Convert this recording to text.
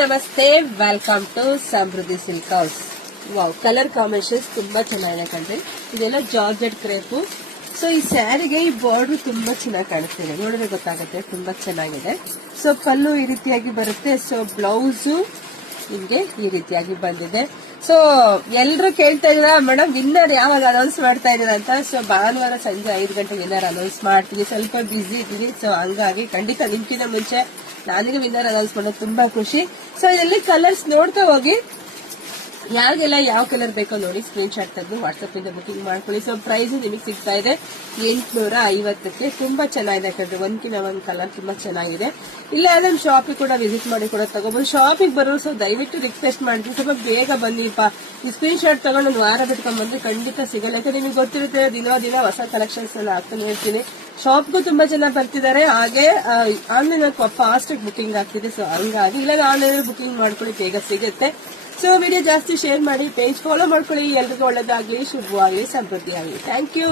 ನಮಸ್ತೆ, welcome to Samruddhi silk house. Wow, colour combinations ತುಂಬಾ ಚೆನ್ನಾಗಿದೆ ಕಣ್ರಿ. ಇದೆಲ್ಲ ಜಾರ್ಜೆಟ್ ಕ್ರೇಪು. ಸೊ ಈ ಸ್ಯಾರಿಗೆ ಈ ಬಾರ್ಡರ್ ತುಂಬಾ ಚೆನ್ನಾಗಿ ಕಾಣಿಸ್ತಿದೆ, ನೋಡಿದ್ರೆ ಗೊತ್ತಾಗುತ್ತೆ, ತುಂಬಾ ಚೆನ್ನಾಗಿದೆ. ಸೊ ಪಲ್ಲು ಈ ರೀತಿಯಾಗಿ ಬರುತ್ತೆ. ಸೊ ಬ್ಲೌಸು ನಿಮ್ಗೆ ಈ ರೀತಿಯಾಗಿ ಬಂದಿದೆ. ಸೊ ಎಲ್ರು ಕೇಳ್ತಾ ಇದ್ರ ಮೇಡಮ್ ವಿನ್ನರ್ ಯಾವಾಗ ಅನೌನ್ಸ್ ಮಾಡ್ತಾ ಇದೀರ ಅಂತ. ಸೊ ಭಾನುವಾರ ಸಂಜೆ 5 ಗಂಟೆಗೆ ವಿನ್ನರ್ ಅನೌನ್ಸ್ ಮಾಡ್ತೀವಿ. ಸ್ವಲ್ಪ ಬಿಸಿ ಇದ್ದೀವಿ, ಸೊ ಹಂಗಾಗಿ ಖಂಡಿತ ನಿಮ್ಕಿಂತ ಮುಂಚೆ ನನಗೆ ವಿನ್ನರ್ ಅನೌನ್ಸ್ ಮಾಡೋದು ತುಂಬಾ ಖುಷಿ. ಸೊ ಇದರಲ್ಲಿ ಕಲರ್ಸ್ ನೋಡ್ತಾ ಹೋಗಿ, ಯಾರಿಗೆಲ್ಲ ಯಾವ ಕಲರ್ ಬೇಕೋ ನೋಡಿ ಸ್ಕ್ರೀನ್ ಶಾಟ್ ತೆಗೆದು ವಾಟ್ಸ್ಆಪ್ ಇಂದ ಬುಕಿಂಗ್ ಮಾಡ್ಕೊಳ್ಳಿ. ಸೊ ಪ್ರೈಸ್ ನಿಮಗೆ ಸಿಗ್ತಾ ಇದೆ 850ಕ್ಕೆ. ತುಂಬಾ ಚೆನ್ನಾಗಿದೆ ಕಣ್ರಿ, ಒಂದ್ಕಿನ ಒಂದ್ ಕಲರ್ ತುಂಬಾ ಚೆನ್ನಾಗಿದೆ. ಇಲ್ಲ ನಮ್ ಶಾಪಿಗೆ ಕೂಡ ವಿಸಿಟ್ ಮಾಡಿ ಕೂಡ ತಗೋಬಹುದು. ಶಾಪಿಗೆ ಬರೋರು ಸೊ ದಯವಿಟ್ಟು ರಿಕ್ವೆಸ್ಟ್ ಮಾಡ್ತೀವಿ, ಸ್ವಲ್ಪ ಬೇಗ ಬನ್ನಿಪ್ಪ. ಈ ಸ್ಕ್ರೀನ್ ಶಾಟ್ ತಗೊಂಡು ಒಂದು ವಾರ ಬಿಟ್ಕೊಂಡ್ ಬಂದ್ರೆ ಖಂಡಿತ ಸಿಗಲ್ಲ. ಯಾಕಂದ್ರೆ ನಿಮ್ಗೆ ಗೊತ್ತಿರುತ್ತೆ, ದಿನ ಹೊಸ ಕಲೆಕ್ಷನ್ಸ್ ಎಲ್ಲ ಆಗ್ತಾನೆ ಇರ್ತೀನಿ. ಶಾಪ್ಗೂ ತುಂಬಾ ಜನ ಬರ್ತಿದ್ದಾರೆ, ಹಾಗೆ ಆನ್ಲೈನ್ ಫಾಸ್ಟ್ ಬುಕಿಂಗ್ ಆಗ್ತಿದೆ. ಸೊ ಹಂಗಾಗಿ ಇಲ್ಲ ಆನ್ಲೈನ್ ಬುಕಿಂಗ್ ಮಾಡ್ಕೊಳ್ಳಿ, ಬೇಗ ಸಿಗುತ್ತೆ. ಸೊ ವಿಡಿಯೋ ಜಾಸ್ತಿ ಶೇರ್ ಮಾಡಿ, ಪೇಜ್ ಫಾಲೋ ಮಾಡ್ಕೊಳ್ಳಿ. ಎಲ್ರಿಗೂ ಒಳ್ಳೇದಾಗ್ಲಿ, ಶುಭವಾಗ್ಲಿ, ಸಮೃದ್ಧಿ ಆಗಲಿ. Thank you.